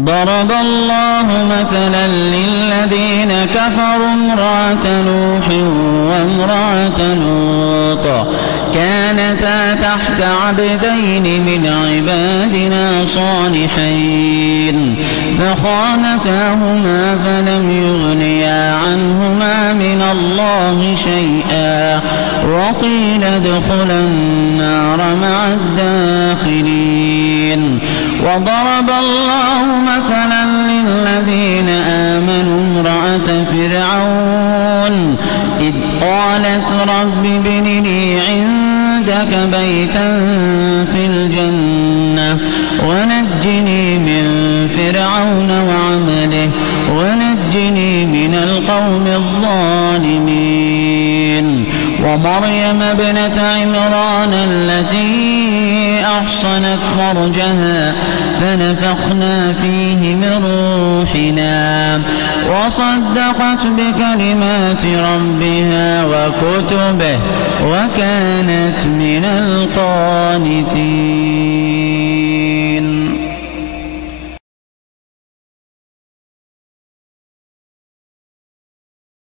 ضرب الله مثلا للذين كفروا امرأة نوح وامرأة لوط كانتا تحت عبدين من عبادنا صالحين فخانتاهما فلم يغنيا عنهما من الله شيئا وقيل ادخلا النار مع الداخلين. وضرب الله مثلا للذين آمنوا امرأة فرعون إذ قالت رب ابن لي عندك بيتا في الجنة ونجني من فرعون وعمله ونجني من القوم الظالمين. ومريم ابنة عمران التي أحصنت فرجها فنفخنا فيه من روحنا وصدقت بكلمات ربها وكتبه وكانت من القانتين.